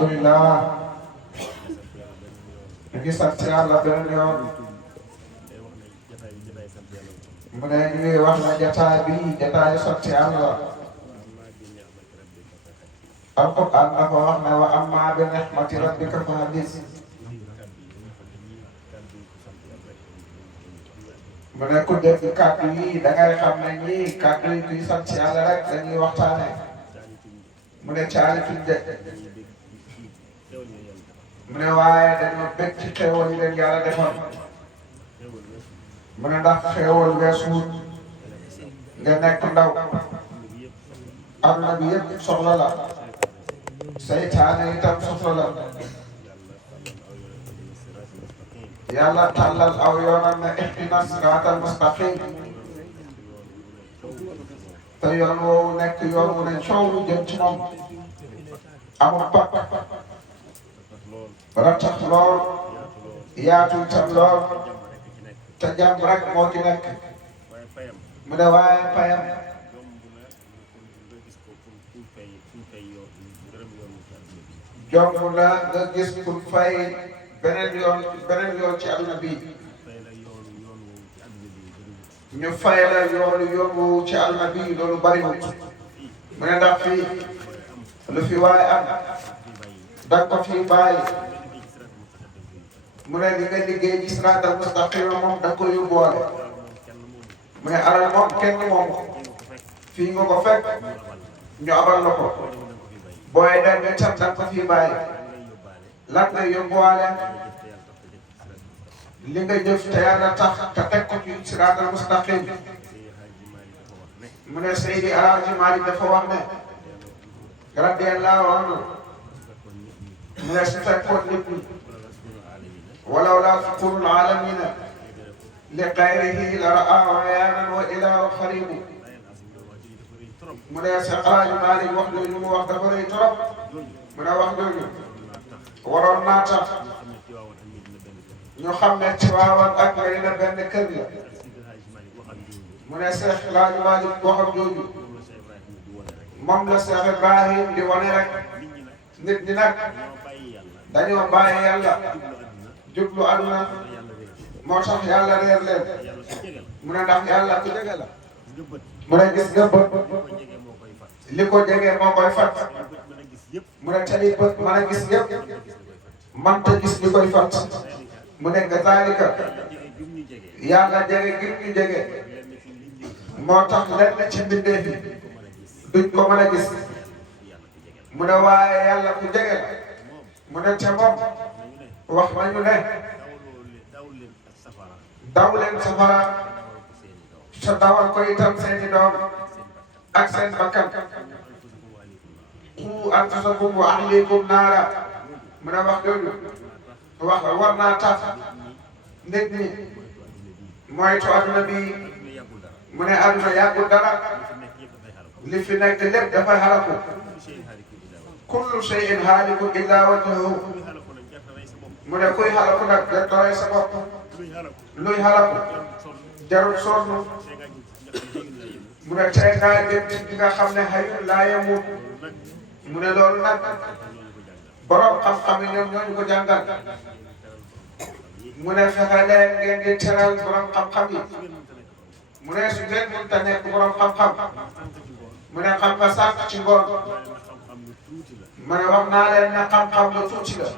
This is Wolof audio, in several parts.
alhamdulillah ñu ngi sant yàlla beneen yoon mu ne ñu ngi wax ne jataay bi jataay sant yàlla alquran dafa wax ne wa amma bi ni'mati rabbika fa hadis mu ne ku dégg kàddu yi da ngay xam ne ñii kàddu yi kuy sant yàlla rek dañuy waxtaane mu ne caali fi de mu ne waaye dañoo bëgg ci xéewal yi leen yàlla defal mu ne ndax xéewal weesuut nga nekk ndaw adduna bi yëpp soxla la seytaane itam soxla la yàlla tàllal aw yoonam ne ihdina siraatal mustaqim te yoon woowu nekk yoon wu ne coow lu jëm ci moom amul pak ratax lool yaatu itam lool te jàmm rek moo ci nekk mu ne waaye payam jomb na nga gis ku fay beneen yoon ci àdduna bi ñu fay la yoon wu ci àdduna bi loolu bariwul mu ne ndax fii lu fi waaye am da ko fi bàyyi mu ne li nga liggéey ci siraatal mustaqim moom da ko yóbbuwaale mu ne alal moom kenn moom fii nga ko fekk ñu abal la ko booy dem itam da ko fi bàyyi lan nga yóbbuwaale li nga jëf te yàlla tax te teg ko ci siraatal mustaqim mu ne Seydi Alaaji Maalik dafa wax ne radiyallahu anhu mu ne su fekkoon nit ñi walaw laa sukuurul aalamiina li xayrihi la ra'aa ayaanan wa ilaahu xariibu mu ne Seex Alaaji Maalik wax jooju mu wax dafa rëy trop mu ne wax jooju waroon naa tax ñu xam ne Tiwaawan ak Medina benn kër la mu ne Seex Alaaji Maalik waxam jooju moom la Seex Ibrahim di wane rek nit ñi nag dañoo bàyyi yàlla jublu àdduna moo tax yàlla réer leen mu ne ndax yàlla ku jege la mu ne gis nga bët li ko jege moo koy fat mu ne tali bët mën a gis yëpp manta gis li koy fat mu ne nga zaalika yàlla jege gim ñu jege moo tax lenn ci mbindeef yi duñ ko mën a gis mu ne waaye yàlla ku jege la mu ne te moom wax nañu ne daw leen safara te dawal ko itam seeni doom ak seen bakkan qu anfusakum wa ahlikum naara mu ne wax jooju wax war naa tax nit ñi moytu adduna bi mu ne adduna yàggul dara li fi nekk lépp dafay xalaku kullu shay'in haalikun illa wajhahu mu ne kuy xalaku nag da rey sa bopp luy xalaku jarul sonn mu ne tey ngaa jëm ci bi nga xam ne hayyun laa yamuut mu ne loolu nag borom xam-xam yi ñoom ñooñu ko jàngal mu ne fexe leen ngeen di teral borom xam-xam yi mu ne su ngeen mënta nekk borom xam-xam mu ne xam nga sànq ci ngoon mu ne wax naa leen ne xam-xam lu tuuti la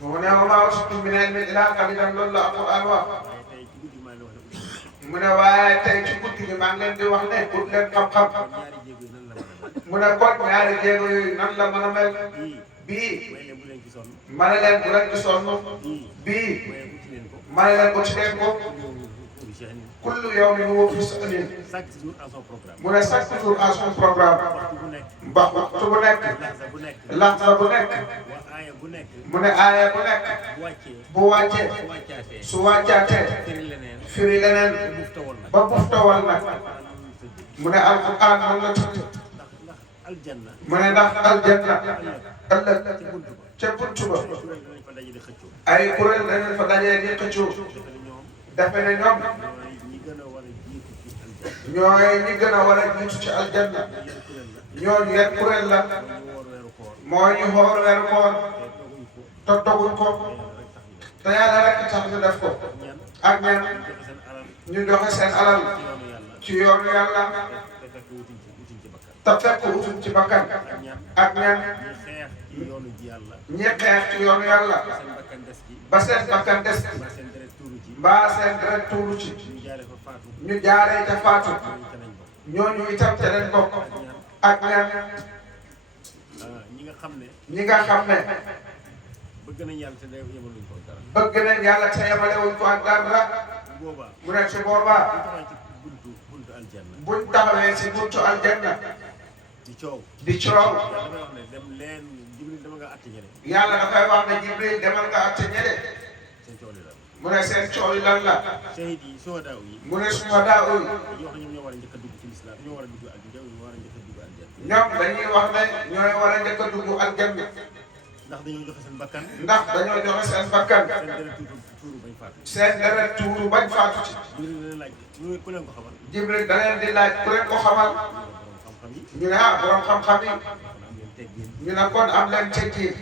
mu ne wa maa utiitum mina l-ilmi illaa qaliilan loolu la Alxuraan wax mu ne waaye tey ci guddi gi maa ngi leen di wax ne ut leen xam-xam mu ne kon ñaari jéego yooyu nan la mën a mel bii ma ne leen bu leen ci sonn bii ma ne leen uti leen ko kullu yawmin huwa fii sha'nin mu ne chaque jour à son programme mbax waxtu bu nekk laxza bu nekk mu ne aaya bu nekk bu wàccee su wàccaatee firi leneen ba buftawal nag mu ne alquran noonu la tudd mu ne ndax aljanna ëllëg ca buntu ba ay kuréel dañu fa dajee di xëccoo defe ne ñoom ñooy ñi gën a war a jiitu ci aljanna ñooñu yan kuréel la moo ñu xoor weeru koor te doguñ ko te yàlla rek tax ñu def ko ak ñan ñu joxe seen alal ci yoonu yàlla te fekk utuñ ci bakkan ak ñan ñi xeex ci yoonu yàlla ba seen bakkan des mbaa seen deret tuuru ci ñu jaaree ca faatu ñooñu itam te leen bokk ak ñan ñi nga xam ne bëgg nañ yàlla te yemaluñ ko dara. bëgg nañ yàlla te yemalewuñ ko ak dara mu nekk su boobaa buñ taxawee si buntu aljanna di coow yàlla damay wax ne dem leen Jibril dama nga àtte ñene yàlla dafay wax ne Jibril demal nga àtte ñene seen coow li la mu ne seen coow yi lan la shahid yi suhadaa yi mu ne suhadaa yi ñoo xam ñoom ñoo war a njëkk a dugg ci lislaam ñoo war a dugg ak ñoo war a njëkk a dugg aljanna ñoom dañuy wax ne ñooy war a njëkk a dugg aljanna ndax dañoo joxe seen bakkan ndax dañoo joxe seen bakkan seen deret tuuru bañ faatu ci ku leen ko xamal Jibril da leen di laaj ku leen ko xamal ñu ne ah borom xam-xam yi ñu ne kon am leen teggin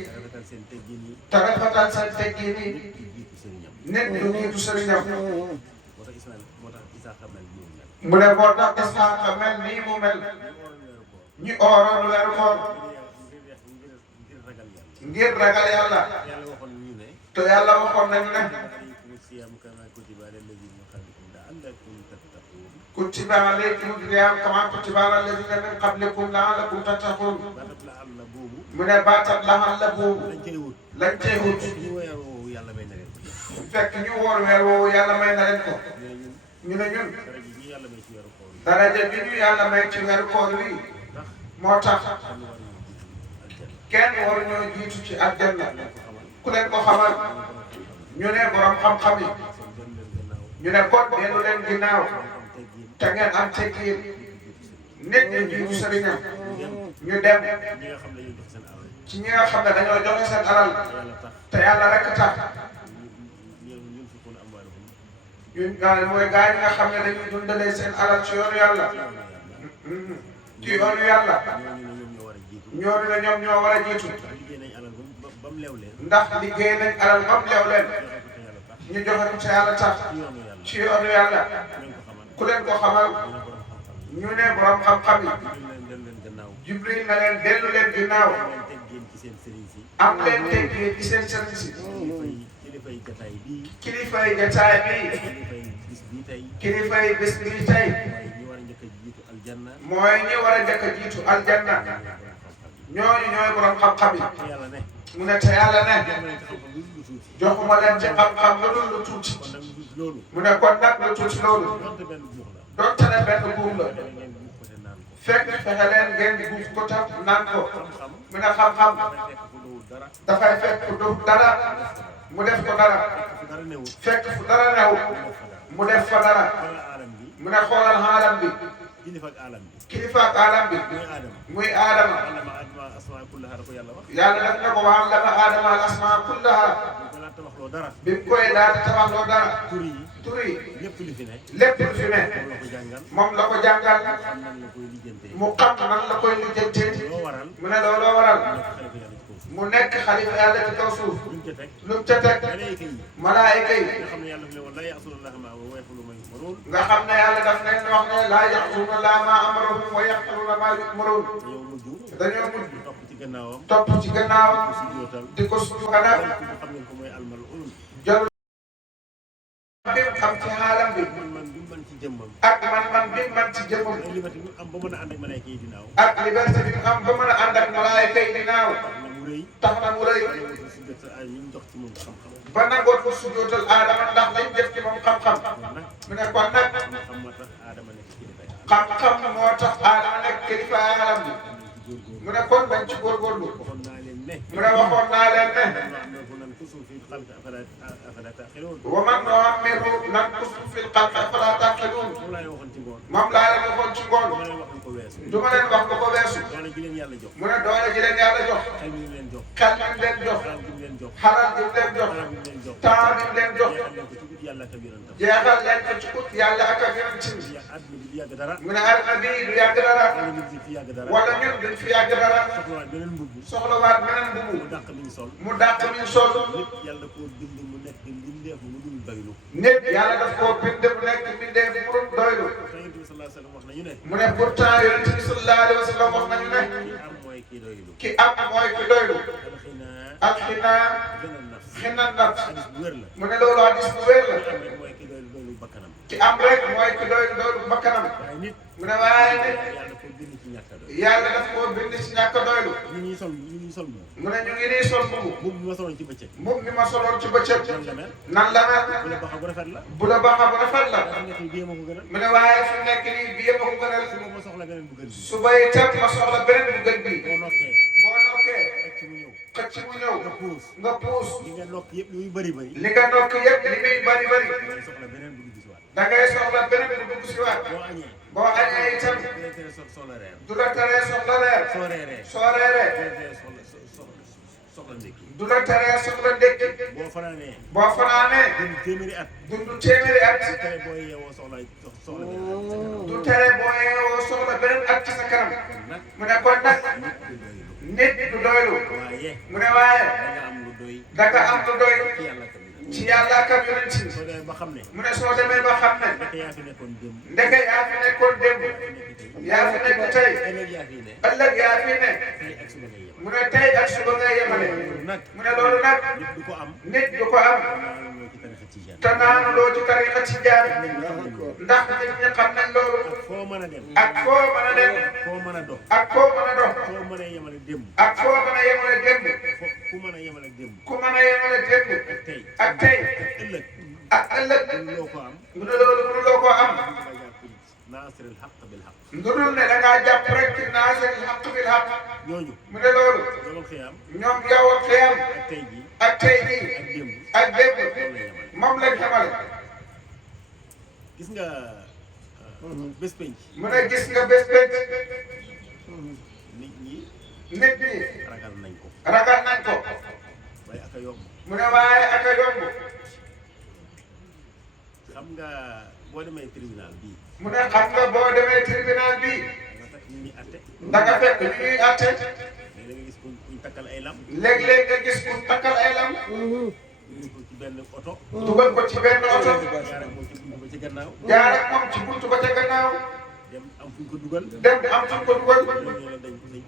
te rafetal seen teggin yi nit du jiitu sëriñam mu ne moo tax Isaaqa mel nii mu mel ñu ooroon weeru koor ngir ragal yàlla te yàlla waxoon nañu ne kutiba alaykum as-siyaam kamaa kutiba alal laziina min qablikum la'allakum tattaquun mu ne baatat la'alla boobu lañ cay wut fekk ñu woor weer woowu yàlla may na leen ko ñu ne ñun daraja bi ñu yàlla may ci weeru koor wi moo tax kenn waruñoo jiitu ci aljanna ku leen ko xamal ñu ne borom xam-xam yi ñu ne kon dellu leen ginnaaw te ngeen am teggin nit ñi jiitu sëriñam ñu dem ci ñi nga xam ne dañoo joxe seen alal te yàlla rek tax ñun mooy gaa yi nga xam ne dañuy dundalee seen alal ci yoonu yàlla ci yoonu yàlla ñooñu ne ñoom ñoo war a jiitu ndax liggéey nañ alal ba mu leew leen ñu joxe ko ca yàlla tax ci yoonu yàlla ku leen ko xamal ñu ne borom xam-xam yi Jibril na leen dellu leen ginnaaw am leen teggin ci seen sëriñ si kilifay jataay bii kilifay bés bii tey mooy ñi war a njëkk a jiitu aljanna ñooñu ñooy borom xam-xam yi mu ne te yàlla ne joxuma leen ci xam-xam lu dul lu tuuti mu ne kon nag lu tuuti loolu donte ne benn buum la fekk fexe leen ngeen guuf ko tam naan ko mu ne xam-xam dafay fekk du dara mu def ko dara fekk fu dara new mu def fa dara mu ne xoolal xaalam bi kilifa ak alam bi muy Adama yàlla def na ko wa allama Adama al asmaa kullaha bi mu koy laata tabaxloo dara tur yi lépp lu fi ne moom la ko jàngal mu xam nan la koy lijjantee mu ne looloo waral mu nekk xalifa yàlla ci kaw suuf lu mu ca teg malaayika yi nga xam ne yàlla daf leen wax ne laa ya'suuna llaaha maa amarahum wa yaf'aluuna maa yu'maruun dañoo mujj topp ci gannaawam di ko suñu kanam jarul bi xam ci xaalam bi ak man bi man ci jëmmam ak liberté bi am ba mën a ànd ak malaayika yi dinaaw tax na mu rëy ba nangoo ko sujootal Adama ndax lañ def ci moom xam-xam mu ne kon nag xam-xam moo tax Adama nekk kilifa alam bi mu ne kon bañ ci góorgóorlu mu ne waxoon naa leen ne wa man nu'ammirhu nankusu fil xalqi afalaa ta'qiluun moom laa leen waxoon ci ngoon du ma leen wax lu ko weesu mu ne doole ji leen yàlla jox xel bi mu leen jox xaral bi mu leen jox temps bi mu leen jox jeexal leen ko ci ut yàlla ak ak yonent bi fi yàgg dara mu ne àdduna bi du yàgg dara wala nit ñi fi yàgg dara wala ñun duñ fi yàgg dara soxlawaat beneen mbubb soxlawaat beneen mu mbubu dàq liñ sol mu dàq min sol nit yàlla koo bind mu nekk mbindeef mu dul doylu nit yàlla daf koo bind mu nekk mbindeef mu dul doylu te yonent bi sallallahu alayhi wa sallam wax nañu ne mu ne pourtant yonent bi sallallahu alayhi wa sallam wax nañu ne ki am mooy ki doylu ki am mooy ki doylu alxinaa alxinaa gënal nafs xina nafs hadis bu wér la mu ne loolu hadis bu wér la ki am rek mooy ki doylu doylu bakkanam ki am rek mooy ki doylu doylu bakkanam waaye nit mu ne waaye nit yàlla ko bind ci ñàkk a doylu yàlla daf koo bind si ñàkk a doylu ñu ñuy sol moom mu ne ñu ngi nii sol mbubu mbubb bi ma soloon ci bëccëg mbubu mi ma soloon ci bëccëg nan la mel nan la mel bu la baxa bu rafet la bu la baax bu rafet la dafa nekk bii ma ko gënal mu ne waaye su nekk nii bii yëpp a ko gënal su ma soxla beneen bu gën bi suba itam ma soxla beneen bu gën bii boo nokkee boo nokkee fekk mu ñëw xëcc mu ñëw nga puus nga puus li nga nokk yëpp li muy bëri bëri li nga nokk yëpp li muy bari bari ngay soxla beneen bu dugg si waat da ngay soxla beneen bu dugg si waat boo añee boo añee itam bu la tere soxla reer du la teree soxla reer soo reeree soo reeree bu la tere soxla ndékki du la teree soxla ndékki boo fanaanee boo fanaanee dund téeméeri at dundu téeméeri at du tere boo yeewoo soxla beneen du tere boo yeewoo soxla beneen at ci sa kanam nag mu ne kon nag nit du doylu nit du doylu waaye mu ne waaye da nga am lu doy da nga am lu doy ci yàlla tamit ci yàlla ak yonent soo demee ba xam ne mu ne soo demee ba xam ne ndeke yaa fi nekkoon démb ndeke yaa fi nekkoon démb yaa fi nekk tey ëllëg yaa fi ne ëllëg yaa fi ne tey ak suba ngay yem mu ne tey ak suba ngay yemale nag mu ne loolu nag nit du ko am nit du ko am naanuloo ci tarixa tijaan te naanuloo ci tariqa ci jaar ndax nit ñi xam nañ loolu ak foo mën a dem ak foo mën a dem foo mën a dox ak foo mën a dox foo mën a yemale démb ak foo mën a yemale démb ku mën a yemale démb ku mën a yemale démb ak tey ak tey ak ëllëg ak ëllëg loo ko am mu ne loolu mënuloo koo am nga jàpp naasiril xaq bil xaq ndudul ne da ngaa jàpp rek ci naasiril xaq bil xaq ñooñu mu ne loolu yomal xiyaam ñoom yow ak xiyam ak tey jii ak tey jii ak démb ak démb loolu la yemale moom lañ xamale gis nga bés penc mu ne gis nga bés bés nit ñi nit ñi ragal nañ ko ragal nañ ko waaye ak a yomb mu ne waaye ak a yomb xam nga boo demee tribunal bii mu ne xam nga boo demee tribunal bi nga fekk ñu ñuy atte da nga fekk ñu ñuy atte léegi da nga gis kuñ takkal ay lam léeg-léeg nga gis ku takkal ay lam dugal ko ci benn oto dugal ko ci benn oto jaar ak moom ci buntu ba ci gannaaw jaar ak moom ci buntu ba ca gannaaw dem am fuñ ko dugal dem am fu ko dugal ñooñu ne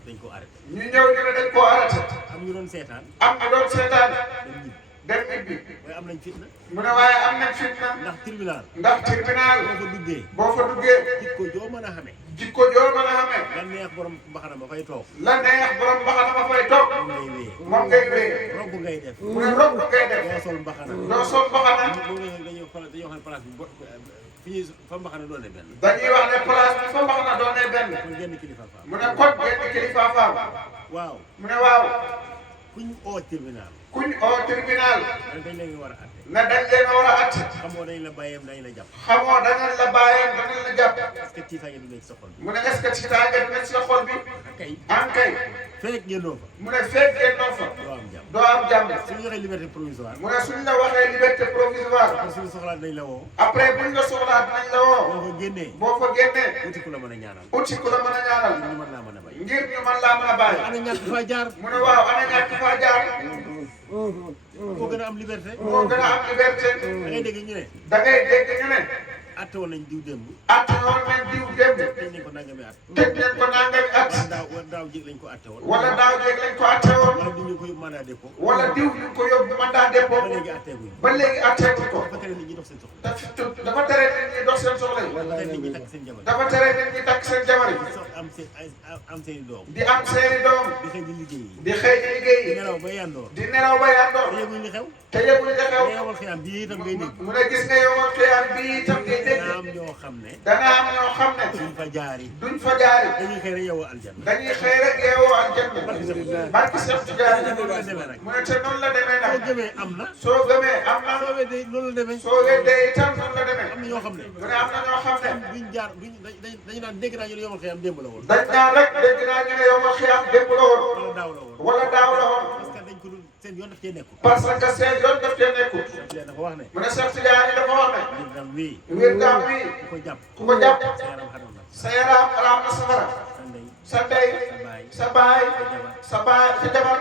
dañ ko arrêté ñu ñëw ñu ne dañ koo arrêté am ñu doon seetaan am na doon seetaan dem ñibbi dem nit bi waaye am nañ fitna mu ne waaye am nañ fitna ndax tribunal ndax tribunal boo fa duggee boo fa duggee jikko joo mën a xamee jikko joo mën a xamee la neex borom mbaxana ma fay toog la neex borom mbaxana ma fay toog moom ngay wéyee moom ngay wéy robb ngay def mu ne robb ngay def doo sol mbaxana doo sol mbaxana moom dañoo xam ne place bi fi ñuy fa mbaxana doone benn dañuy wax ne place bi fa mbaxana doonee benn kon genn kilifa faam mu ne kon genn kilifa faam waaw mu ne waaw kuñ oo tribunal kuñ oo tribunal dañ leen war a atte ne dañ leen a war a atte xamoo dañ la bàyyeem dañ la jàpp xamoo danañ la bàyyee danañ la jàpp est-ce que tiitaange du nekk sa xol bi mu ne est-ce que ci tànga dina ci sa xol bi kay an kay fekk génnoo fa mu ne fekk génnoo fa doo am jàmm doo am jàmm suñu waxee liberté provisoire mu ne suñ la waxee liberté provisoire parce que suñu soxlaa dañ la woo après buñ la soxlaa dinañ la woo boo fa génnee boo fa génnee wuti ku la mën a ñaanal uti ku la mën a ñaanal ñu mën laa mën a bay ngir ñu mën laa mën a bàyyi ana ñàkk faa jaar mu ne waaw ana ñàkk faa jaar moo gën a am liberté moo gën a am liberté da ngay dégg ñu ne da ngay dégg ñu ne atte woon nañ diw démb atte woon nañ diw démb tëj nañ ko nangami at tëj nañ ko nangami at wala daaw jéeg lañ ko atte woon wala daaw jéeg lañ ko atte woon wala diw ñu ko yóbbu mandat dépôt wala diw ñu ko yóbbu mandat dépôt ba léegi atteeguñ ba léegi atteeguñ ko dafa tere nit ñi dox seen soxla dafa tere nit ñi dox seen soxla yi dafa tere nit ñi takk seen jabar dafa tere nit ñi takk seen jabar yi am seen i doom di am seeni doom di xëy di liggéey di xëy di liggéey di nelaw ba yandoor di nelaw ba yandoor te yëguñ li xew te yëguñ li xew te yomal xiyam bii itam ngay dégg mu ne gis nga yow ak xiyam bii itam ngay dégg dana am ñoo xam ne dana am ñoo xam ne duñ fa jaari duñ fa jaari dañuy xëy rek yow aljanna dañuy xëy rek yeewoo aljanna barki Seex Tijaan noonu la demee nag mu ne te noonu la demee soo nag gëmee am na soo gëmee am na soo weddee noonu la demee soo weddee itam noonu la demee am na ñoo xam ne mu ne am na ñoo xam ne duñ jaar duñ dañu naan dégg naa ñu ne yomal xiyam démb la woon dañ naan rek dégg naa ñu ne yow ak xiyam démb la woon wala daaw la woon wala daaw la woon parce que dañ ko dul seen yoon daf cee nekkul. parce que seen yoon daf cee nekkul. dafa wax ne. mu ne Cheikh Tidiane dafa wax ne. wirdam wii. wirdam wii. ku ko jàpp. ku ko jàpp. sa yaram xaram na. sa yaram xaram na safara. sa ndey. sa baay. sa baay sa jabar.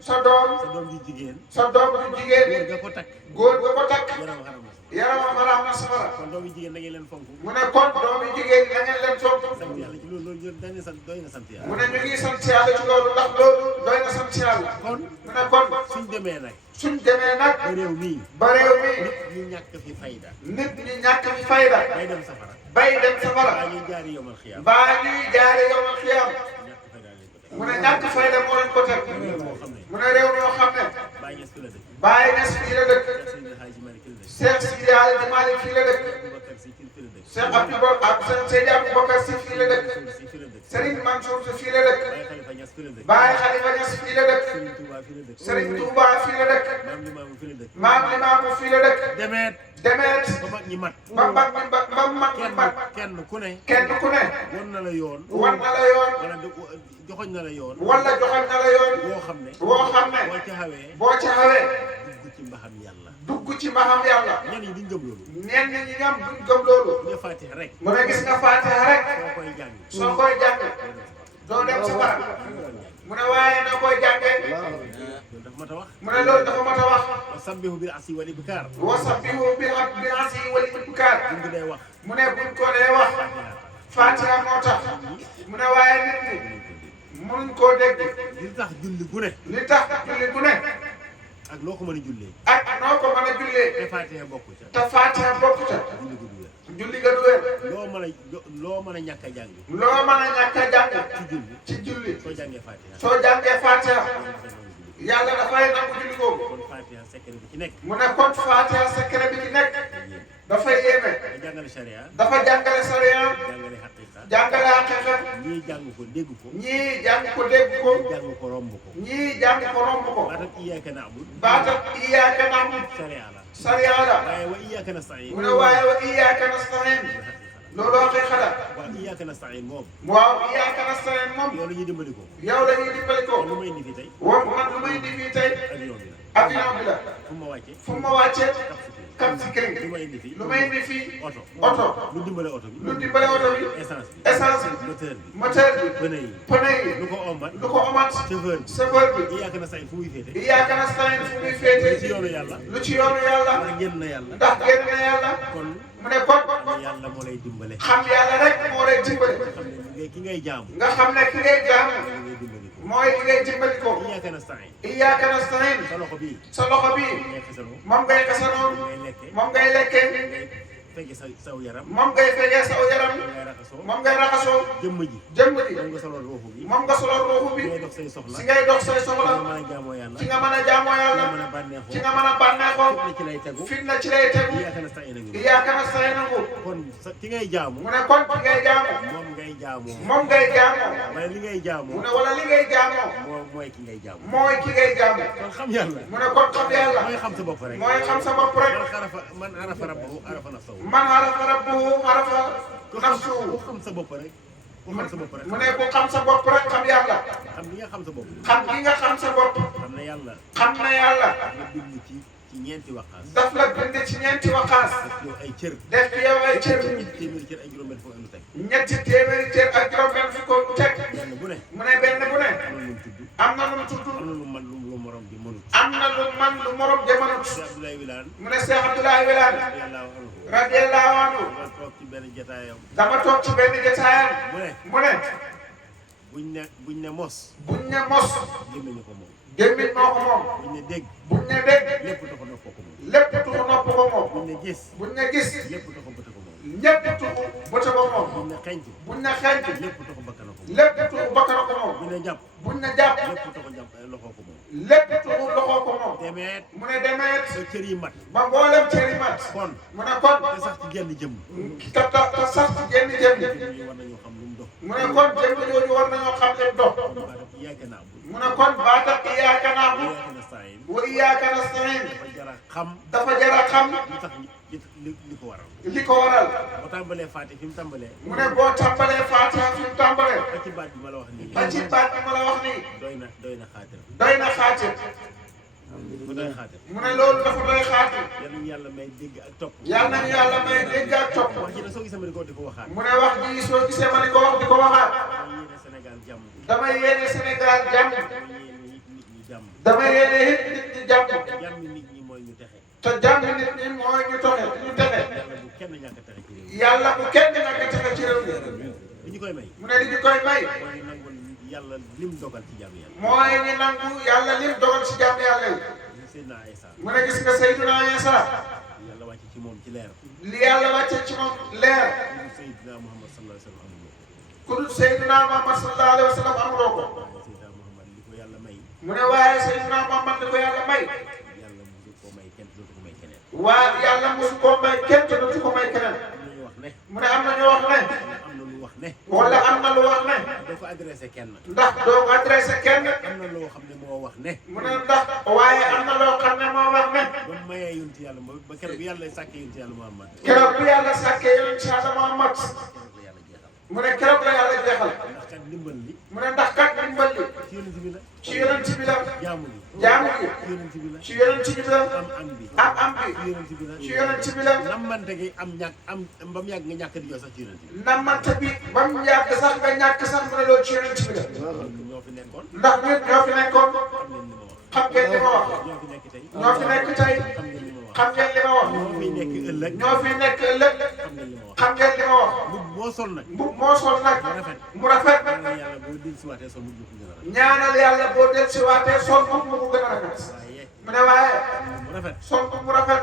sa doom. sa doom ju jigéen. sa doom ju jigéen. góor nga ko takk. góor nga ko takk. yaram xaram na. yaram xaram na safara. kon doom yu jigéen da ngeen leen fonk. mu ne kon doom yu jigéen da ngeen leen fonk. sant yàlla ci loolu loolu dañ ne sant doy na sant yàlla. mu ne ñu ngi sant yàlla ci loolu ndax loolu doy na sant yàlla. kon mu ne kon suñ demee nag. suñ demee nag. ba réew mii. ba réew mii. nit ñi ñàkk fi fayda. nit ñi ñàkk fi fayda. bay dem safara. bay dem safara. baa ñuy jaari yomal xiyaam. baa ñuy jaari yomal xiyaam. ñàkk fayda lañ ko teg. mu ne ñàkk fayda moo leen ko teg. réew moo xam ne. mu ne réew moo xam ne. Baay Ñas fi la dëkk. Baay Ñas fii la dëkk. Cheikh Sidi Hadji Malick fii la dëkk. Cheikh Abdou Seydi Aboubacar Sy fii la dëkk. Serigne Mansour Sy fii la dëkk. Baay Khalifa Niass fii la dëkk. Serigne Touba fii la dëkk. Maam Limaamu fii la dëkk. Demeet. ba mag ñi mat. ba mag ñi mat. kenn ku ne. wan na la yoon. joxoñ na la yoon. wala joxoñ na la yoon. woo xam ne. boo ca xawee. dugg ci mbaxam yàlla. dugg ci mbaxam yàlla. ñenn ñi duñ gëm loolu. ñenn ñi ñoom duñ gëm loolu. nga Fatiha rek. mu ne gis nga Fatiha rek. soo koy jàng. doo dem safara. mu ne waaye na koy jàngee. loolu dafa mat a wax. mu ne loolu dafa mat a wax. wa sabbihu bil asi wal ibkar. wa sabbihu bil asi wal ibkar. buñ ko dee wax. mu ne buñ ko dee wax. Fatiha moo tax. mu ne waaye nit ñi. mënuñ koo dégg. li tax julli gu ne. li tax julli gu ne. ak loo ko mën a jullee. ak noo ko mën a jullee. te Fatiha bokku ca. te Fatiha bokku ca. julli gu du wér. julli ga du wér. loo mën a ñàkk a jàng. loo mën a ñàkk a jàng. ci julli. soo jàngee Fatiha. soo jàngee Fatiha. yàlla dafay nangu julli googu. kon Fatiha secret bi ci nekk. mu ne kon Fatiha secret bi ci nekk. dafay yéeme. dafa jàngale sharia. dafa jàngale sharia. jàngale haqiqa. jàngale haqiqa. ñii jàng ko dégg ko. ñii jàng ko dégg ko. ñii jàng ko romb ko. ñii jàng ko romb ko. baatab iyyaka na'budu. baatab iyyaka na'budu. sharia la. sharia la. waaye wa iyyaka nasta'in. mu ne waaye wa iyyaka nasta'in. loolu haqiqa la. waaw iyyaka nasta'in moom. waaw iyyaka nasta'in moom. yow la ñuy dimbali ko. yow la ñuy dimbali ko. lu may indi fii tey. man lu may indi fii tey. avion bi la. fu ma wàccee. fu ma wàccee. Cap Skirring. lu may indi fii. lu may indi fii. oto. lu dimbale oto bi. lu dimbale oto bi. essence bi. essence bi. moteur bi. pneu yi. lu ko omat. chauffeur bi. chauffeur bi. iyyaka nasta'in fu muy féete. iyyaka nasta'in fu muy féete. lu ci yoonu yàlla. lu ci yoonu yàlla. ndax génn na yàlla. ndax génn na yàlla. kon mu ne kon. yàlla moo lay dimbale. xam yàlla rek moo lay dimbale. xam ne ki ngay jaamu. nga xam ne ki ngay jaamu. mooy ki ngay dimbali ko. iyyaka nasta'in. iyyaka nasta'in. sa loxo bii. sa loxo bii. moom ngay xasanoo. moom ngay lekkee. fege saw yaram. moom ngay fegee saw yaram. moom ngay raxasoo. jëmm ji. moom nga solo ruuxu bi. moom nga solo ruuxu bi. ngay dox say soxla. si ngay dox say soxla. ci nga mën a jaamoo yàlla. ci nga mën a jaamoo yàlla. ci nga mën a bànneexoo. fitna ci lay tegu. fitna ci lay tegu. iyyaka nasta'in. iyyaka nasta'in. kon ki ngay jaamu. mu ne kon ki ngay jaamu. moom ngay jaamoo. moom ngay jaamoo. wala li ngay jaamoo. mu ne wala li ngay jaamoo. mooy ki ngay jaamoo. mooy ki ngay jaamoo. kon xam yàlla. mu ne kon xam yàlla. mooy xam sa bopp rek. mooy xam sa bopp rek. man arafa rabbahu arafa nafsahu. man arafa rabbahu arafa nafsahu. ku xam sa bopp rek. ku xam sa bopp rek. mu ne ku xam sa bopp rek xam yàlla. xam li nga xam sa bopp. xam gi nga xam sa bopp. xam na yàlla. xam na yàlla. nga bind ci ñeenti waqaas. daf la bind ci ñeenti waqaas. def yow ay cër. def ci yow ay cër. téeméeri cër ak juróom-benn fukk ak lu teg. ñetti téeméeri cër ak juróom-benn fukk ak lu teg. benn bu ne. mu ne benn bu ne. am na lu mu am na lu mu tudd. tudd. am na lu man lu morom bi mënut. am na lu man lu morom jamono. Cheikh Abdoulaye Wilane. mu ne Cheikh Abdoulaye Wilane. radiyallahu anhu. dama toog ci benn jotaayam. dama toog ci benn jotaayam. mu ne. buñ ne mos. buñ ne mos. gémmiñ ko moom. gémmiñ moo ko moom. buñ ne dégg. buñ ne dégg. lépp taxu nopp ko moom. lépp tuxu nopp ko moom. buñ ne gis. buñ ne gis. lépp taxu bët ko moom. ñépp tuxu bët ko moom. buñ ne xeeñtu. buñ ne xeeñtu. lépp taxu bakkan ko moom. lépp tuxu bakkan ko moom. buñ ne jàpp. buñ ne jàpp. lépp taxu jàpp loxo ko moom. lépp tuxu loxo ko moom. demeet. mu ne demeet. sa cër yi mat. ba mboolem cër yi mat. kon. mu ne kon. te sax ci genn jëm. te sax ci genn jëm. war nañoo xam lu mu dox. mu ne kon jëm jooju war nañoo xam ne dox. iyyaka na'budu. mu ne kon baatam iyyaka na'budu. iyyaka nasta'in. wa iyyaka nasta'in. dafa jara xam. dafa jara xam. li tax li ko waral. li ko waral. boo tàmbalee Fatiha fi mu tàmbalee. mu ne boo tàmbalee Fatiha fi mu tàmbalee. ba ci baat bi ma la wax nii. ba ci baat bi ma la wax nii. doy na xaatir. doy na xaatir. bu doy xaatir mu ne loolu dafa doy xaatir yal nañu yàlla may dégg ak topp yal nañu yàlla may dégg ak topp wax ji nag soo gisee ma di ko waxaat mu ne wax ji soo gisee ma di ko wax di ko waxaat damay yéene Sénégal jàmm damay yéene Sénégal jàmm damay yéene nit ñi jàmm damay yéene it nit ñi jàmm jàmmi nit ñi mooy ñu texe te jàmm nit ñi mooy ñu toxe ñu texe yàlla bu kenn ñàkk a texe ci réew yàlla bu kenn nag texe ci réew mi li ñu koy may mu ne li ñu koy may mooy nangul yàlla lim dogal ci jàmm yàlla mooy ñu nangu yàlla lim dogal ci jàmm yàlla yi Seydina Isa mu ne gis nga Seydina Isa yàlla wàcc ci moom ci leer li yàlla wàcce ci moom leer Seydina Muhammad sallallahu alayhi wa sallam amuloo ku dul Seydina Muhammad sallallahu alayhi wa sallam amuloo ko waaye Seydina Muhammad li ko yàlla may mu ne waaye Seydina Muhammad li ko yàlla may yàlla musu ko may kenn dootu ko may keneen waaye yàlla musu koo may kenn te dootu ko may keneen am na ñu wax ne mu ne am na ñu wax ne am na lu wax ne wala am na lu wax ne doo ko adressé kenn ndax doo ko adressé kenn am na loo xam ne moo wax ne mu ne ndax waaye am na loo xam ne moo wax ne ba mu mayee yonent yàlla ba keroog bi yàlla sàkkee yonent yàlla Muhammad keroog bi yàlla sàkkee yonent yàlla Muhammad keroog la yàlla jeexal mu ne keroog la yàlla jeexal ndax kat ndimbal li mu ne ndax kat ndimbal li ci yonent bi la ci yonent bi la jaamu gi jaamu gi ci yonent bi la ci yonent bi la am bi am bi ci yonent bi la ci yonent bi la nammante gi am ñàkk am ba mu yàgg nga ñàkk di jox sax ci yonent bi namante bi ba mu yàgg sax nga ñàkk sax mu ne loolu ci yonent bi la ñoo fi nekkoon ndax ñun ñoo fi nekkoon xam ngeen li ma wax xam ngeen li ma wax ñoo fi nekk tey ñoo fi nekk tey xam ngeen li ma wax xam ngeen li ma wax ñoo fi nekk ëllëg ñoo fi nekk ëllëg xam ngeen li ma wax xam ngeen li ma wax bu boo sol nag mbub moo sol nag mu rafet mu rafet yàlla boo dil si waatee sol mu jukki gën a rafet ñaanal yàlla boo del si waatee sol mbub mu gën a rafet waaye mu ne waaye mu rafet sol mbub mu rafet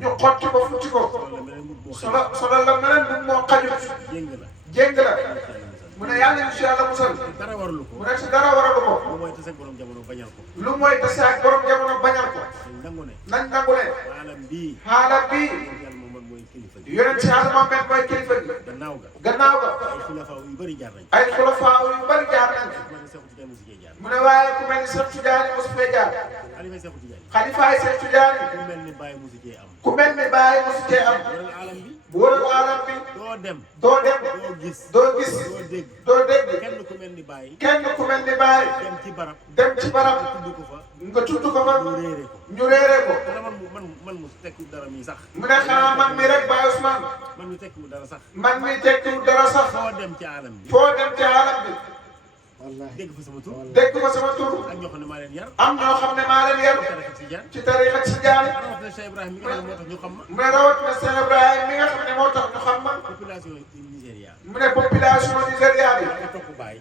ñu xotti ko futti ko wala beneen mbub boo xam solal la meneen mbub moo xajut jéng la jéng la mu ne yàlla ñu si yàlla musal dara warlu ko mu ne si dara waralu ko lu mooy tase borom jamono bañal ko lu mooy tase ak borom jamono bañal ko dañ nangu ne nañ nangu ne maalam bii xaalat bii yàlla moom mooy kilifa gi yonent yàlla Muhammad mooy kilifa gi gannaaw ga gannaaw ga ay xulafaa yu bëri jaar nañ ay xulafaa yu bari jaar nañ ma ne Seexu Tijaan musu cee jaar mu ne waaye ku mel ni Seex Tijaani mosu fee jaar xalifa Seexu Tijaan xalifaay Seex Tijaani ku mel ni Baye musu cee am ku mel ni Baay mosu cee am waral alam bi bu wëral alam bi doo dem doo dem doo gis doo gis doo dégg doo dégg kenn ku mel ni Baye kenn ku mel ni Baay dem ci barab dem ci barab tudd ko fa nga tudd ko fa ñu réere ko ñu réere ko te man mu tekkiwul dara mi sax mu ne xanaa man mi rek Baay Ousmane man mi tekkiwul dara sax man mi tekkiwul dara sax foo dem ci alam bi foo dem ci alam bi dégg fa sama tur dégg fa sama tur ak ñoo xam ne maa leen yar am ñoo xam ne maa leen yar tarixa Tijaan ci tarixa Tijaan rawatina Cheikh Ibrahima mi nga xam ne moo tax ñu xam ma mu ne rawatina Cheikh Ibrahima mi nga xam ne moo tax ñu xam ma population Nigéria mu ne population Nigéria bi la fa topp Baye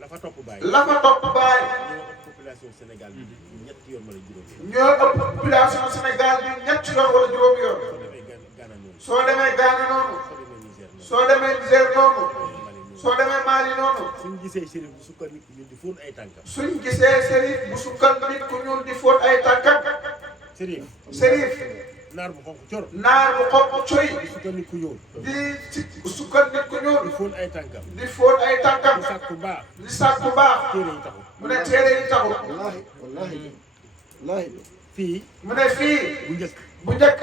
la fa topp Baye la fa topp Baay ñoo ëpp population Sénégal bi ñetti yoon wala juróom yoon ñoo ëpp population Sénégal bi ñetti yoon wala juróomi yoon soo demee Ghana noonu soo demee Ghana noonu soo demee Niger noonu soo demee Niger noonu soo demee Mali noonu suñ gisee Chérif bu sukkandiku ñu di fóon ay tànkam suñ gisee Chérif bu sukkandiku ñuul di fóot ay tànkam Chérif Chérif naar bu xonq cor naar bu xonq coy sukkandiku ñuul di sukkandiku di ñuul fóon ay tànkam di fóot ay tànkam di sàkku baax di sàkku baax téere yi taxul mu ne téere yi taxul wallahi fii mu ne fii bu njëkk bu njëkk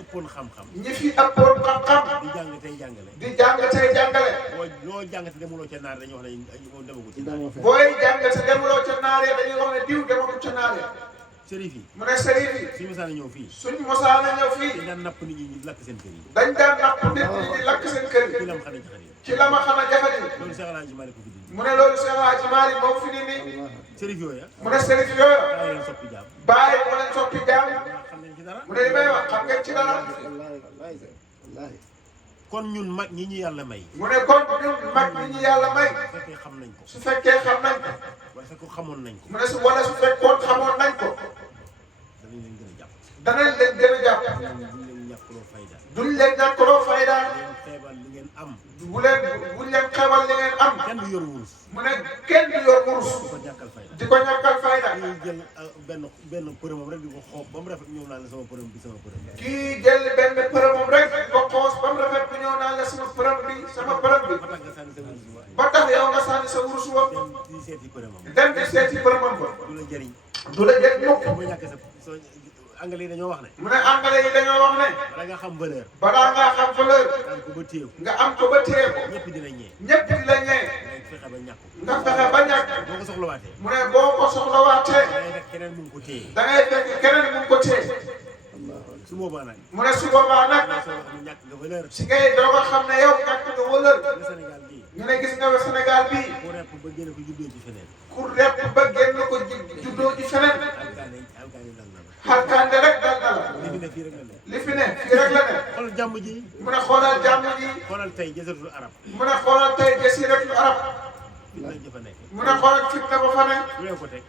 ëppoon xam-xam ñi fi ëppoon xam-xam di jàng tey jàngale di jàng tey jàngale boo loo jàng te demuloo ca naar dañuy wax ne moom demagul ci naar booy jàng te demuloo ca naaree dañuy wax ne diw demagul ca naaree Chérif yi mu ne Chérif yi suñu mosaan ñëw fii suñ mosaana ñëw fii dañ daan napp nit ñi ñu lakk seen kër yi dañ daan napp nit ñi di lakk seen kër ci yi lam xane jaxari ci la ma xam a jafati loolu Cheikh Alhaji Malick ko fi dindi mu ne loolu Cheikh Hadji Malick moo fi ni nii Chérif yooya mu ne Chérif yooyu daa leen soppi jaam bàyyi moo leen soppi jaam xam nañ ci dara mu ne li may wax xam ngeen ci dara wallahi kon ñun mag ñi ñu yàlla may mu ne kon ñun mag ñi ñu yàlla may su fekkee xam nañ ko su fekkee xam nañ ko wala su ko xamoon nañ ko mu ne su wala su fekkoon xamoon nañ ko danañ leen gën a jàpp danañ leen gën a jàpp duñ leen ñàkkuloo fayda duñ leen ñàkkaloo fayda leen xeebal li ngeen am buñ leen xebal li ngeen am kenn du yor wurus mu ne kenn du yor wurus du ko ñàkkal fayda di ko ñàkkal fayda ñuy jël benn përëmam rek di ko xoob ba mu rafet ñëw naan la sama përëm bi sama përëm kii jël benn përëmam rek ko xoos ba mu rafet bu ñëw naan la sama përëm bi sama përëm bi ba tax nga sànni sa wurus wa ba tax yow nga sànni sa wurus wa dem di seeti përëmam dem di seeti përëmam ba du la jëriñ du la jël mukk boo ñàkkee sa soo anglais yi dañoo wax ne. mu ne anglais yi dañoo wax ne. bala nga xam valeur. balaa ngaa xam valeur. am ko ba téye ko. nga am ko ba téye ko. ñëpp di la ñee. ñëpp di la ñee. nga fexe ba ñàkk ko. nga fexe ba ñàkk. boo ko soxlawaatee. mu ne boo ko soxlawaatee. da ngay fekk keneen mu ngi ko téye. da ngay fekk keneen mu ngi ko téye. su boobaa nag. mu ne su boobaa nag. soo xam ne ñàkk nga valeur. si ngay doog a xam ne yow ñàkk nga valeur. le Sénégal bii. ñu ne gis nga Sénégal bii. ku repp ba génn ko juddoo ci feneen. ku repp ba génn ko juddoo ci feneen. alkaani dal na la. xarkande rek dal na la. li fi ne fii rek la ne. li fi ne fii rek la ne. xoolal jàmm ji. mu ne xoolal jàmm ji. xoolal tey jaziratul arab. mu ne xoolal tey jasiratul arab. fitna jëfa nekk. mu ne xoolal fitna ba fa ne. lu leen ko teg.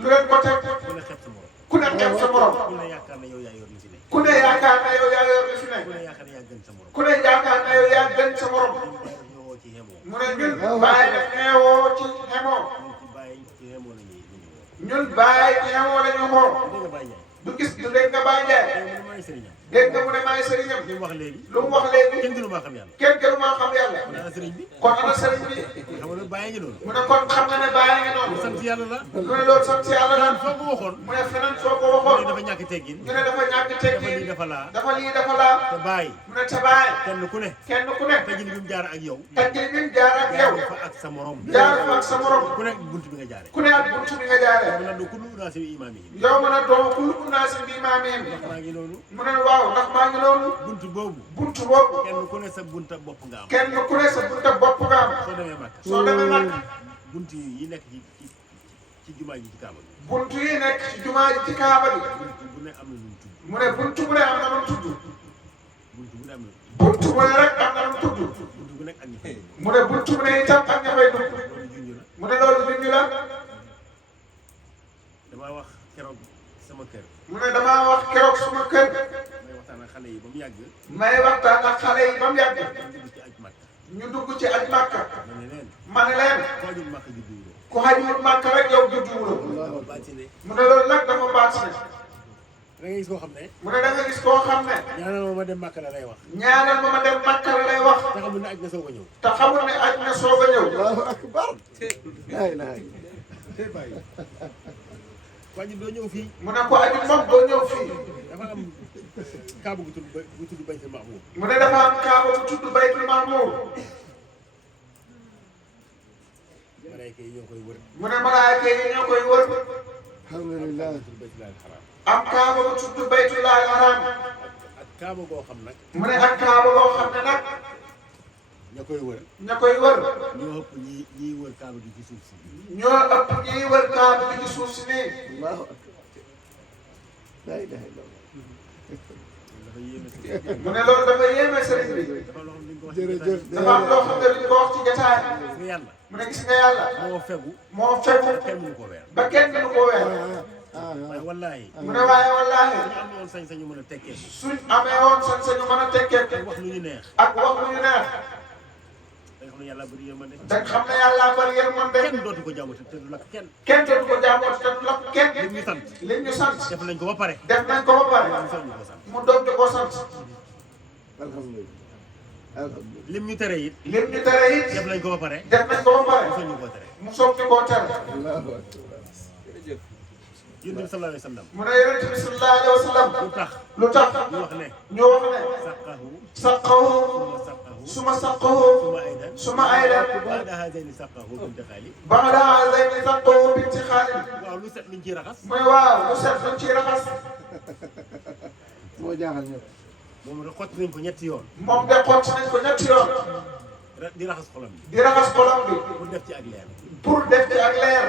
lu leen ko teg. ku ne xeeb sa morom. ku ne xeeb sa morom. ku ne yaakaar ne yow yaa yor li fi ne. ku ne yaakaar ne yow yaa yor li fi ne. ku ne yaakaar ne yaa gën sa morom. ku ne yaakaar ne yow yaa gën sa morom. ñoo ci yemoo. mu ne ñun bàyyi def neewoo ci xemoo. ñun ci bàyyi ci yemoo la ñuy woo. ñun bàyyi ci xemoo la ñu xool. dégg nga Baye Ndiaye. du gis du dégg nga Baye Ndiaye. dégg nga mooy sëriñam. dégg nga mu ne maay sëriñam. li mu wax léegi. lu mu wax léegi. kenn gënu maa xam yàlla. kenn gënu maa xam yàlla. kon ana sëriñ bi. kon ana sëriñ bi. xam nga Baye ngi noonu. mu ne kon xam nga ne Baye ngi noonu. sant yàlla la. mu ne loolu sant yàlla la. soo ko waxoon. mu ne feneen soo ko mu ne waxoon. dafa ñàkk teggin. ñu ne dafa ñàkk dafa lii teggin. dafa laa. dafa lii dafa laa. te Baye. mu ne te Baye. kenn ku ne. kenn ku ne. teggin bi mu jaar ak yow. teggin bi mu jaar ak yow. jaar fa ak sa morom. jaar fa ak sa morom. ku nekk bunt bi nga jaaree. ku ne ak buntu bi nga jaaree. mu ne ku lu naasi bi imaam yi. yow mën a doon kullu unaasin bi imaamihim. ndax maa ngi noonu. mu ne waaw ndax maa ngi noonu. bunt boobu. buntu boobu. kenn ku ne sa bunta bopp nga am. kenn ku ne sa bunta bopp nga am. soo demee Makka. soo demee Makka. bunt yi nekk ci jumaa ji ci Kaaba gi. buntu yi nekk ci jumaa ji ci Kaaba gi. buntu bu ne am na lu mu tudd. mu ne buntu bu ne am na lu mu tudd. buntu bu ne am na. buntu bu ne rek am na lu mu tudd. buntu bu nekk ak ñi fay. mu ne buntu bu ne itam ak ña fay dugg. loolu junj la. mu ne loolu junj la. damaa wax keroog sama kër. mu ne damaa wax keroog suma kër. may waxtaan ak xale yi ba mu yàgg. may waxtaan ak xale yi ba mu yàgg. ñu dugg ci aj Makka. ñu dugg ci aj Makka. ma ne leen. ma ne leen. koo jul Makka juddu ku xajul Makka rek yow judduwuloo. woo. bàcc ne. mu ne loolu nag dafa baat ne. da ngay gis koo xam ne. mu ne da nga gis koo xam ne. ñaanal ma ma dem Makka la lay wax. ñaanal ma dem Makka la lay wax. te xamul ne aj na soog a ñëw. te xamul ne aj na soog a ñëw. Allahu akbar. La ilaha waa ji doo ñëw fii. mu ne ko aju moom doo ñëw fii. dafa am kaaba gu tudd Baytul Mahmoud. mu ne dafa am kaaba bu tudd Baytul Mahmoud. malaayka yi ñoo koy wër. mu ne malaayka yi ñoo koy wër. alhamdulillah. tudd Baytullahil Haram. am kaaba bu tudd Baytullahil Haram. ak kaaba goo xam nag. mu ne ak kaaba boo xam ne nag. ña koy wër. ña koy wër. ñoo ëpp ñiy wër kaaba gi ci suuf si. ñoo ëpp ñiy wër kaaba gi ci suuf si nii. Allahu akbar. La ilaha illallah. dafa yéeme si. mu ne loolu dafa yéeme sëriñ bi. dafa loo xam ne duñ ko wax. Jërëjëf. dafa am loo xam ne duñ ko wax ci jotaay. nga yàlla. mu ne gis nga yàlla. moo fegu. moo fegu. kenn mënu ko weer. ba kenn du ko weer. waaye wallaahi. mu ne waaye wallaahi. ñu am woon sañ-sañu mën a tekkee. suñ amee woon sañ-sañu mën a tekkee. wax lu ñu neex. ak wax lu ñu neex. da nga xam ne yàlla bëri yërmande. da nga xam ne yàlla bari yërmande. kenn dootu ko jaamu te du lakk kenn. kenn dootu ko jaamoo te du lakk kenn. lim ñu sant. lim ñu sant. def nañ ko ba pare. def nañ ko ba pare. ñu soog ñu ko sant. mu doog di ko sant. Alhamdulillah. Alhamdulillah. lim ñu tere it. lim ñu tere it. def nañ ko ba pare. def nañ ko ba pare. ñu soog ñu ko tere. mu soog di koo tere. Allahu akbar. Yonent bi sallallahu alayhi wa sallam. mu ne yonent bi sallallahu alayhi wa sallam. lu tax. lu tax. ñu wax ne. ñu wax ne. saqahu. saqahu. suma suma saqahu. saqahu. suma aydan. suma aydan. baada haadayni saqahu binti xaali. ba'da haadayni saqahu binti xaalid. waaw lu set liñ ciy raxas. mu ne waaw lu set luñ ciy raxas. Moo jaaxal ñëpp. moom rek xotti nañ ko ñetti yoon. moom de xotti nañ ko ñetti yoon. di raxas xolam bi. di raxas xolam bi. pour def ci ak leer. pour def ci ak leer.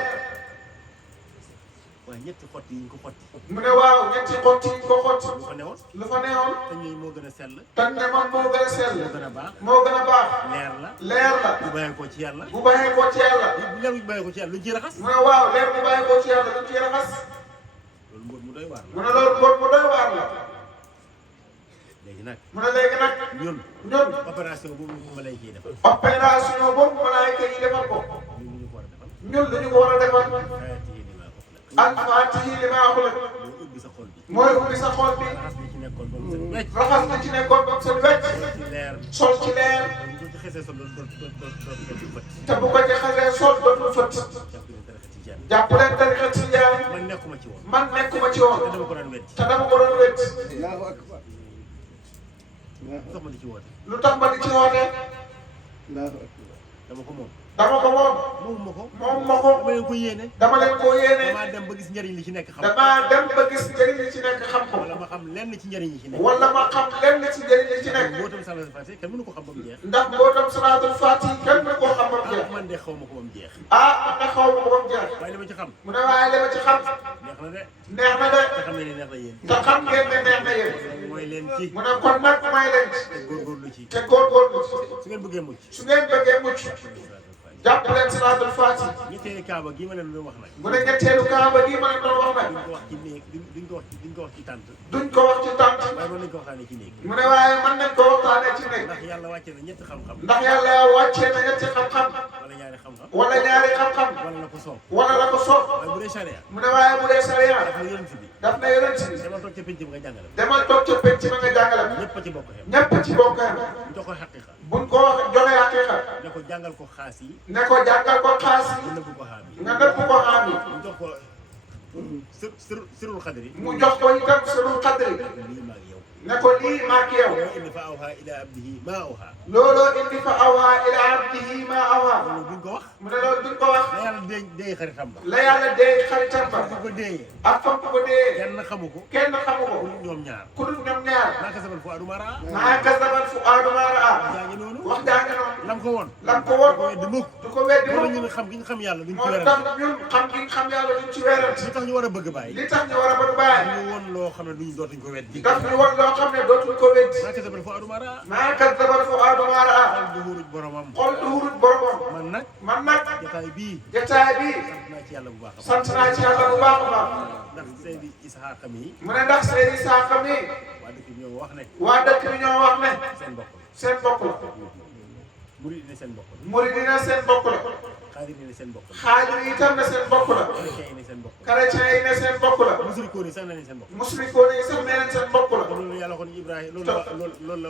waaye ñetti xotti yi ñu ko xotti. mu ne waaw ñetti xotti yi ko xotti. lu fa newoon. lu fa newoon. te ñooy moo gën a sell. tan ne man moo gën a sell. moo gën a baax. moo gën a baax. leer la. leer la. bu bàyyee ko ci yàlla. bu bàyyee ko ci yàlla. leer bu bàyyee ko ci yàlla luñ ciy raxas. mu ne waaw leer bu bàyyee ko ci yàlla luñ ciy raxas. loolu mbóot mu doy waar la. mu ne loolu mbóot mu doy waar la. léegi nag. mu ne léegi nag. ñun. ñun. opération boobu ma lay ciy defal. opération boobu malaayka yi defal ko. ñun lu ñu ko war a defal. ñun lu ñu ko war a defal. xayati yi ma ko al-faatihi limaa ughliqa. mooy ubbi sa xol bi. mooy ubbi sa xol bi. raxas li ci nekkoon ba mu set wecc. raxas li ci nekkoon ba mu set wecc. ci leer. sol ci leer. bu ko ci xesee sa doon fët. te bu ko ci xasee sol dootul fët. jàpp ne tarixa tijaan jàpp leen tariqa tijaan man nekkuma ci woon man nekkuma ci te woon dama ko daan wet te dama ko doon wét Allahu akbar. sax ma di ci woote lu tax ma di ci woote Allahu akbar. dama ko moom dama ko moom moom ma ko moom ma ko dama leen ko yéene dama leen koo yéene damaa dem ba gis njëriñ li ci nekk xam damaa dem ba gis njëriñ li ci nekk xam ko wala ma xam lenn ci njëriñ li ci nekk wala ma xam lenn ci njëriñ li ci nekk mbootam sallallahu alayhi wa sallam kenn mënu ko xam ba mu jeex ndax mbootam salaatul faati kenn du ko xam ba mu jeex man de xaw ma ko ba mu jeex ah man de xaw ma ko ba mu jeex waaye li ma ci xam mu ne waaye li ma ci xam neex na de neex na de te xam ne neex na yéen te xam ngeen ne neex na yéen mooy leen ci mu ne kon nag may leen ci te góorgóorlu ci te góorgóorlu ci su ngeen bëggee mucc su ngeen bëggee mucc jàpp leen salaatul faati ñetteeli kaaba gi ma leen doon wax nag mu ne ñetteelu kaaba gi ma leen doon wax nag duñ ko wax ci néeg duñ ko wax ci tànt duñ ko wax ci tànt waaye mën nañ ko waxtaanee ci néeg mu ne waaye mën nañ ko waxtaanee ci nekk ndax yàlla wàcce na ñetti xam-xam ndax yàlla wàccee na ñetti xam-xam wala ñaari xam-xam wala ñaari xam-xam wala la ko soob wala la ko soob waaye bu dee charia mu ne waaye bu dee sariya dafa yonent bi daf na yonent bi demal toog ca pénc bi nga jàngale demal toog ca penc ma nga jàngale ñëpp a ci bokk xem ñëpp ci bokk ñu jox ko xaqiqa buñ ko wax joxe haqiqa ne ko jàngal ko xaas yi ne ko jàngal ko xaas nga yi nëbb ko xaam yi nga nëbb ko xaam yi ñu jox ko sirul xadri mu jox ko itam sirul qadri lii maa ngi yow ne ko lii maak yow looloo indi fa awha ila abdihi ma awha looloo indi fa awha ila abdihi ma awha loolu duñ ko wax mu ne loolu duñ ko wax la yàlla dee xaritam ba la yàlla dee xaritam ba bu ko déeyee ak fam ko dee kenn xamu ko kenn xamu ko ku ñoom ñaar ku dul ñoom ñaar maa kasabal fu adu mara maa kasabal fuaadu maa raa jaa ngi noonu wax jaa ngi noonu lam ko woon lam ko woon ko weddi mukk du ko weddi loolu moom ñu xam gi ñu xam yàlla duñ ci moo werante tax ñun xam gi xam yàlla duñ ci weerante li tax ñu war a bëgg bàyyi li tax ñu war a bëgg bàyyi ñu woon loo xam ne duñ dootuñ ko weddi daf ñu won loo xam ne dootuñ ko weddi maa kasabal fu adu mara maa kasabal fuaadu maa raa xol du xuruj boromam xol du wurut boromam man nag jotaay bii jotaay bi sant naa ci yàlla bu baax a baax sant naa ci yàlla bu baax a baax ndax Seydi Isaaxa mi mu ne ndax Seydi Isaaxa mi waa dëkk bi ñoo wax ne waa dëkk bi ñoo wax ne seen mbokk la seen bokk la murid ne seen mbokk la murid ne seen bokk la xaadir ne seen mbokk la xaadir yi itam ne seen bokk la chrétien yi ne seen mbokk la chrétien yi ne seen bokk la musrikoon yi sax ne seen mbokk la musrikoon yi sax nee nañ seen bokk la loolu yàlla waxoon ci Ibrahima loolu la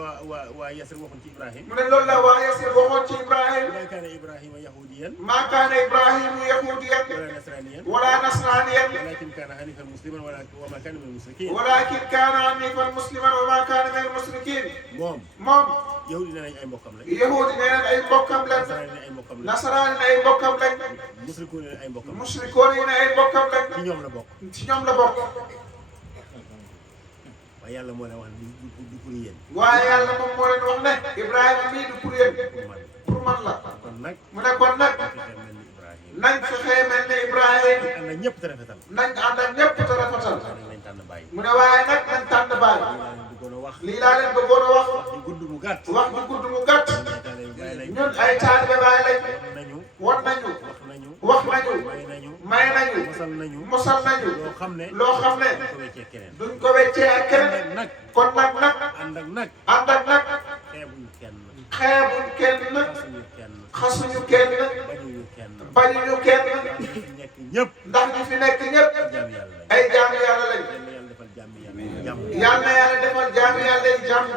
waa Yasir waxoon ci Ibrahima mu ne loolu la waa Yasir waxoon ci Ibrahima maa kaana Ibrahima yahudiyan maa kaana Ibrahimu yahudiyan wala nasraniyan wala nasraniyan walakin kaana hanifan musliman wa ma kaana min al-mushrikin walakin kaana hanifan musliman wa ma kaana min al-mushrikin moom moom yahudi nee nañ ay mbokkam lañ yahudi nee nañ ay mbokkam lañ nasrani ne ay mbokkam lañ nasaraan ne ay mbokkam lañ musrikoon ne ay mbokkam lañ musrikoon yi ne ay mbokkam lañ ci ñoom la bokk ci ñoom la bokk waaye yàlla moo leen wax du pour yéen waaye yàlla moom moo leen wax ne Ibrahima mii du pour yéen pour man pour man la kon nag mu ne kon nag fexe mel ni Ibrahima nañ fexee mel ne Ibrahima ànd ak ñëpp te rafetal nañ ànd ak ñëpp te rafetal waaye nag nañ tànn bàyyi mu ne waaye nag nañ tànn baay lii laa leen bëggoon a wax lii laa leen bëggoon a wax di gudd mu gàtt wax ju gudd mu gàtt ñun ay taalibe baay lañ won nañu wax nañu may nañu mosal nañu loo xam ne duñ ko weccee ak keneen kon nag ànd ak nag xeebuñ kenn xasuñu kenn bañuñu kenn ndax ñi fi nekk ñëpp ay jaamu yàlla lañ yal na yàlla defal jaamu yàlla yi jàmm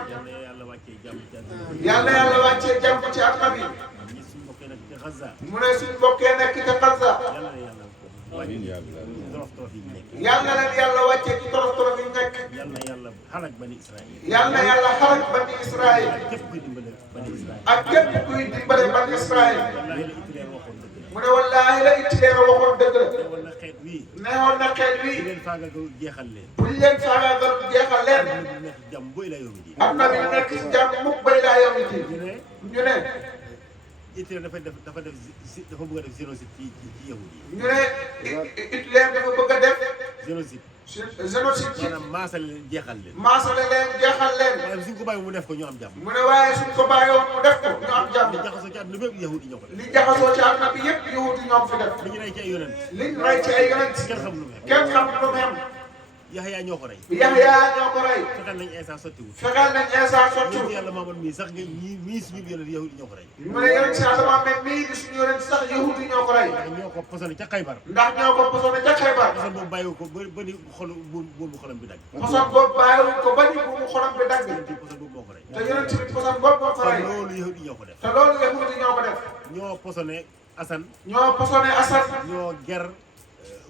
yal na yàlla wàccee jàmm ci àdduna bi mu ne suñu bokkee nekk ca Gaza yal na leen yàlla wàccee ci torof torof yi nekk yal na yàlla xarak bani Israël ak képp kuy dimbale bani Israël mu ne wallaahi la Hitler waxoon dëgg la neexoon na xeet wi buñ leen faagaagal jeexal leen am na bi nekk ci jàmm mukk bay laa yawmi diin ñu ne Hitler dafa bëgg a def génocide ci yahudi yi ñu ne Hitler dafa bëgg a def génocide génocide ci maanaam maasale leen jeexal leen jeexal leen waaye suñ ko bàyyi mu def ko ñu am jàmm mu ne waaye suñ ko bàyyiwoon mu def ko ñu am jàmm li jaxasoo ci àdduna bépp yahudi ñoo ko def li jaxasoo ci àdduna bi yëpp yahudi ñoo ko fi def li ñu rey ci ay yonent liñ rey ci ay yonent kenn xam lu mu kenn xam lu mu am Yaxya ñoo ko rey Yaxya ñoo ko rey fexeel nañ Iisaa sottiwul fexeel nañ Iisaa sottiwul yàlla Muhammad mii sax nga mii suñu yonent yahudi ñoo ko rey mu ne yonent si Yàlla Muhammad mii di suñu yonent sax yahudi ñoo ko rey ndax ñoo ko posone ca Xaybar ndax ñoo ko posone ca Xaybar poson boobu bàyyi ko ba ni xolu buumu xolam bi dagg poson boobu bàyyiwuñ ko ba ni buumu xolam bi dagg poson boobu moo ko rey te yonent bi poson boobu moo ko rey loolu yahudi ñoo ko def te loolu yahudi ñoo ko def ñoo posone Asan ñoo posone Asan ñoo ger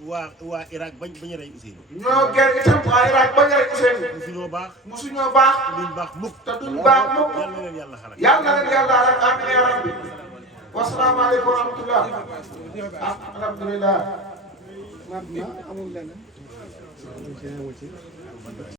waa Irak bañ a rey Ousseynou. ñoo ger itam waa Irak bañ a rey Ousseynou. musuñoo baax. musuñoo baax. duñ baax mukk. te duñ baax mukk. yal na leen yàlla xalaat. yal na leen yàlla rek amiin yaa rabbi. wasalaamaaleykum wa rahmatullah. ah alhamdulilah. amul leneen